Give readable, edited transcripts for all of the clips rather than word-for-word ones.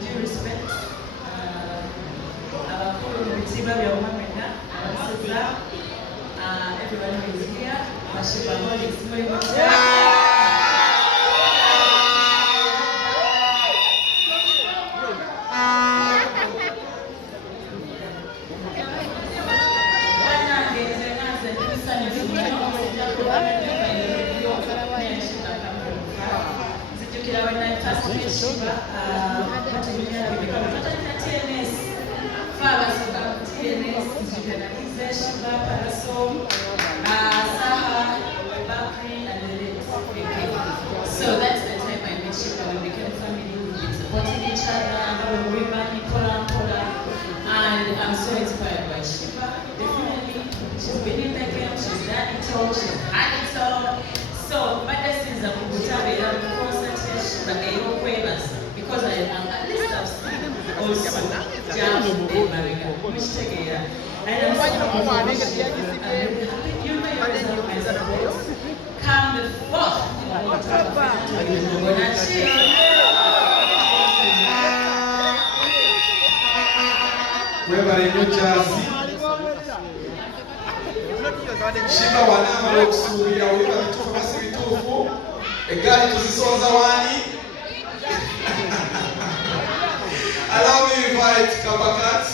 due respect, abakulu mu bitiibwa byonna mwenna abasizza, everyone who is here, Mashiba Holdings muli mutya? So that's the time I met Shiba. We became family, we've been supporting each other, and I'm so inspired by Shiba. Definitely, she's been in the game, she's done it all, she's had it all. So, my destiny is a Kubutabela concert Shiba because at least I've seen also Jam and Mariga, which together. And I'm so happy you know yourself my support. Come the 4th. Webale nnyo Jazzy. Shiba wanaamala okusuubira obiba bituufu basi bituufu. Eggaali tuzisonza wani? Allow me to invite Kabakat.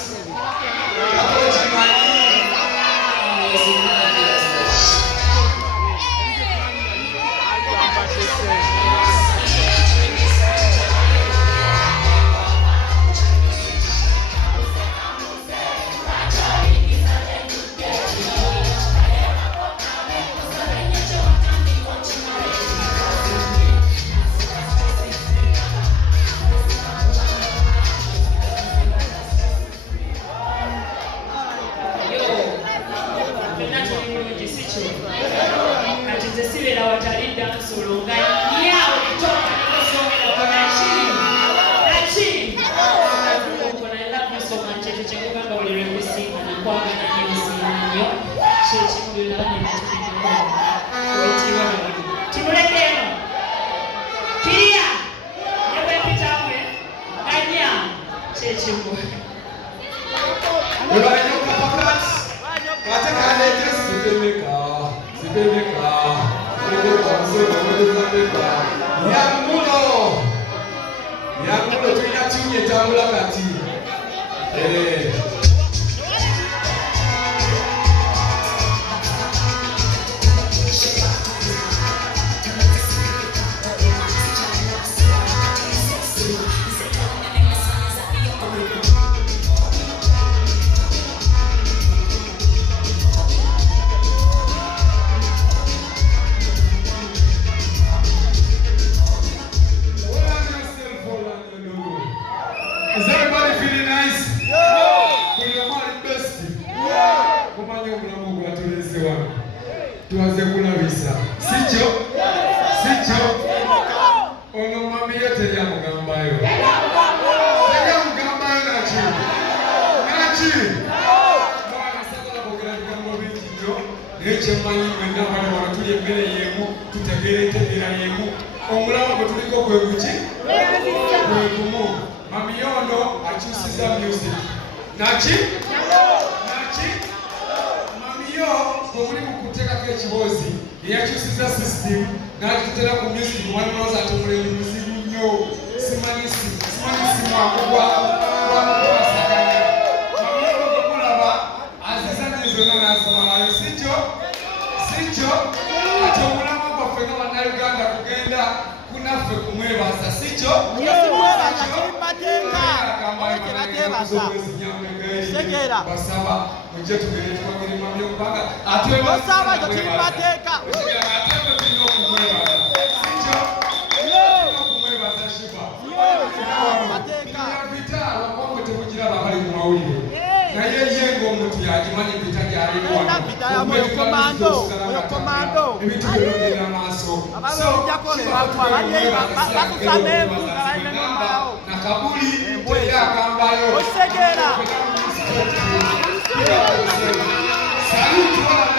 Saluti wala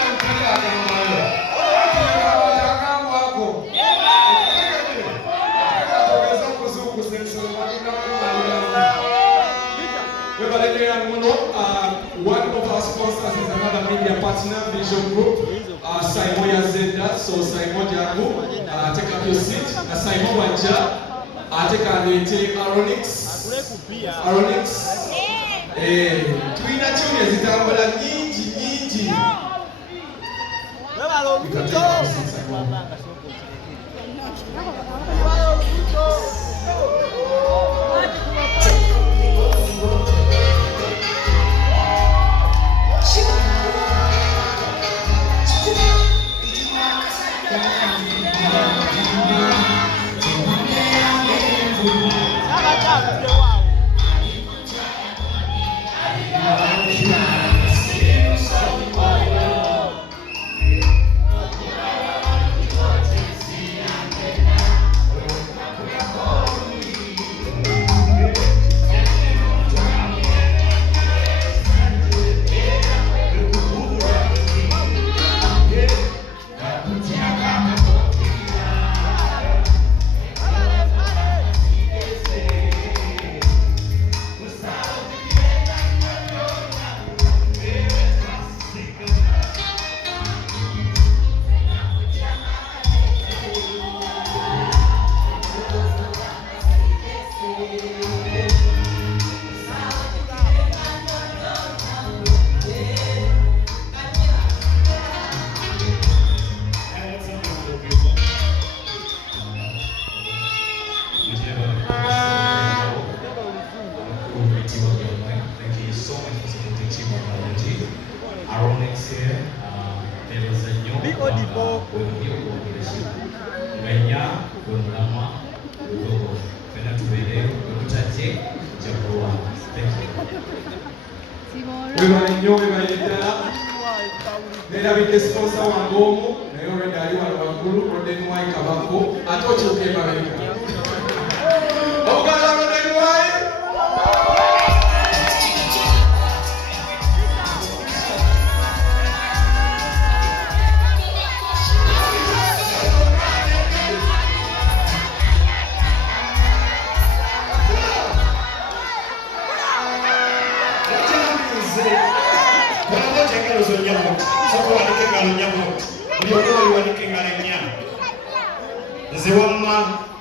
Action Group. Simon Yazenda, so Simon Jagu, take up your seat. Simon Wanja, take a meeting. Aronix. Twina Junior zitambula nyingi. You can take up your seat, Simon.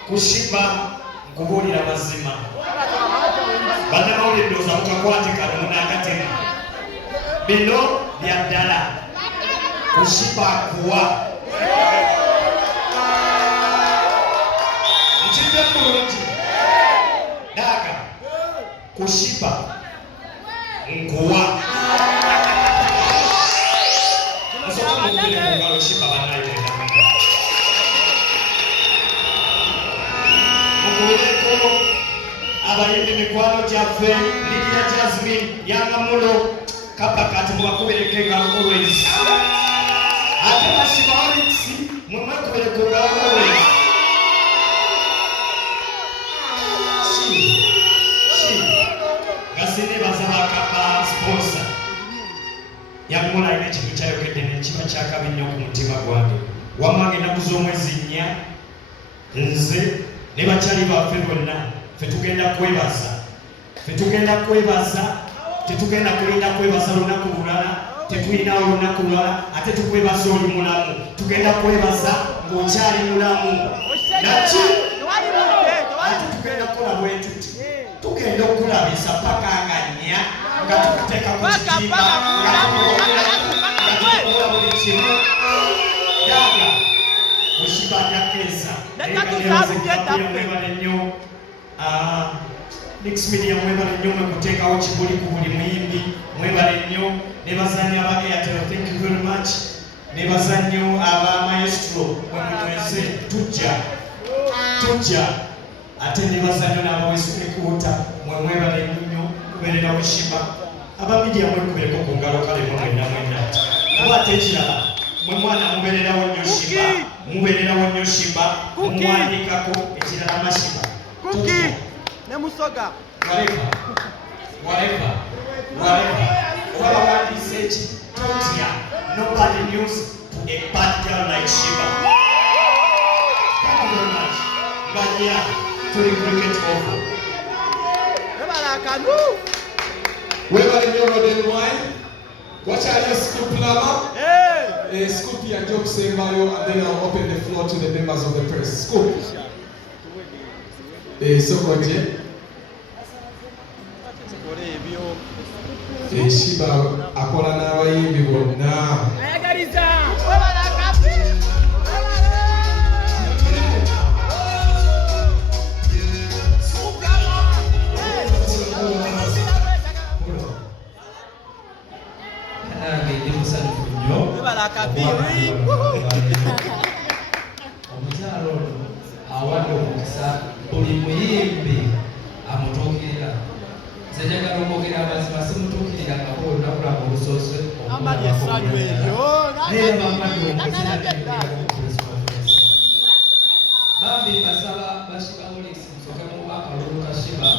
Kushiba kuburira mazima bana mawulire ndoza mukakwatika munakatema bino byaddala kushiba kuwa mchinde mulungi daga kushiba nkuwa kushiba banaye abayimbi mikwano gyaffe Lydia Jasmine Yangamulo kapakati mwakuberekenga always ate basibaliksi mwemwekuberekenga always gasine bazabakapa sponsor Yangamulo ayina ekintu kyayokedde nekiba kyakabi nnyo ku mutima gwange wamange ennaku z'omwezi nnya nze ne bakyali baffe bonna fetugenda kwebaza tetugenda kulinda kwebaza lunaku lulala tetulina olunaku lulala ate tukwebaza oli mulamu tugenda kwebaza ng'okyali mulamu naki ate tugenda kukola bwe tuti tugenda okulabisa paka nga nnya nga tukuteeka ku kitimba nga tukola buli kimu daga oshibanja keza mwebale nnyo Mix Media mwebale nnyo mwekuteekawo kibuli ku buli muyimbi mwebale nnyo ne bazannyi aba Airtel thank you very much ne bazannyi aba Maestro mwemweze tujja ate ne bazannyi n'abawesikuuta mwebale nnyo kubeerera weshiba aba media mwekubereko ku ngalo kale mwenna kuba ate ekirala mwe mwana mubeererawo nnyo shiba mumwandikako ekirala mashiba Cookie nemusoga whatever what is it Totia nobody knows a bad girl like Shiba. Thank you very much Ngania to the cricket over webale nnyo Roden Wine wakyali esikupu lama Scoop ya Job Sembayo, and then I'll open the floor to the members of the press. Scoop. Sokoje. Shiba akola n'abayimbi bonna. Omukyalo awadde omukisa buli muyimbi amutuukirira. Nze njagala okwogera amazima simutuukirira ngako olunaku lwabwe olusoose bambi basaba bashiba Olix musokemu akalulu ka Shiba.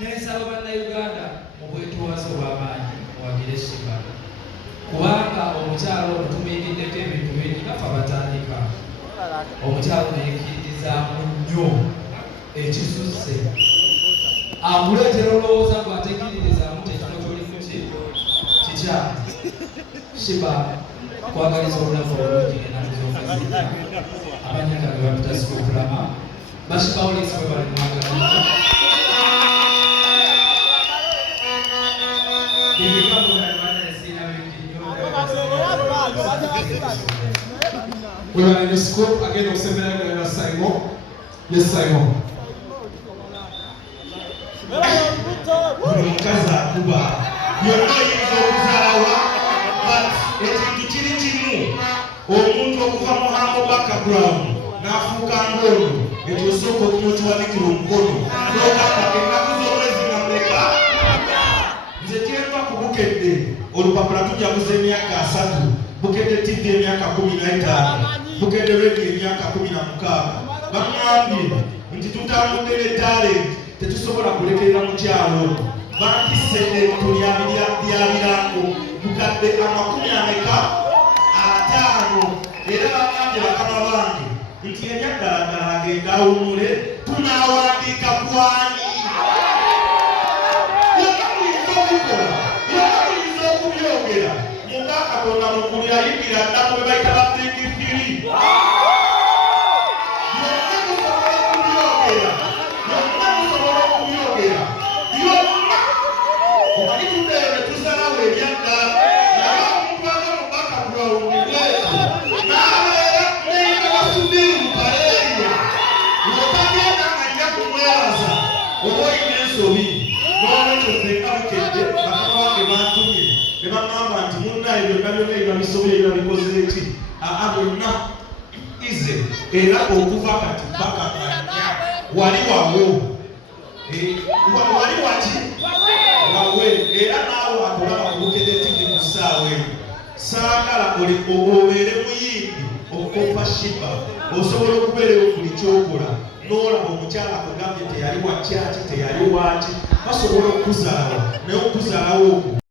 Nesaba bannayuganda mu bwetoowaze obw'amaanyi muwagire Shiba kubanga omukyalo ono tumuyimiriddeko ebintu bingi nafe abatandika. Omukyalo nekkiririzaamu nnyo ekisusse akuleetera olowooza gwatekkiririzaamu tekino kyolimu kikyamu. Shiba kwagaliza olunaku olungi ennaku z'omwezi abanyaga ge batutasika okulama bashiba Olix bwe bali mwagala We are in the scope again of Seminary Simon. Yes, Simon. Mukaza kuba yonna oyinza okuzaawa but ekintu kiri kimu omuntu okuva mu humble background n'afuuka ng'olwo ekyosooka okumukiwanikira omukono n'ogamba ennaku z'omwezi nameka nze kyenva ku Bukedde olupapula tujaguza emyaka 3 Bukedde TV emyaka 15 Bukedde Radio emyaka 16 bamwambye nti tutambudde ne talent tetusobola kulekerera mukyalo bantissedde tulyabirango mukadde 50 era bamwambye bakama bange nti enyaddalagala agenda awumule tunaawandiika kwani yonna muyinza okukola yonna muyinza okubyogera muka Katonda mukuli ayigira ddamu be bayita batekifiri era okuva kati mpaka wali wawo wali wati wawe era naawe akulaba ku Bukedde TV ku ssaawa eno saagala obeere muyimbi okopa Shiba osobola okubeerayo buli kyokola n'olaba omukyala akugambye teyali wakyaki teyali waaki basobola okuzaawa naye okuzaalawo okwo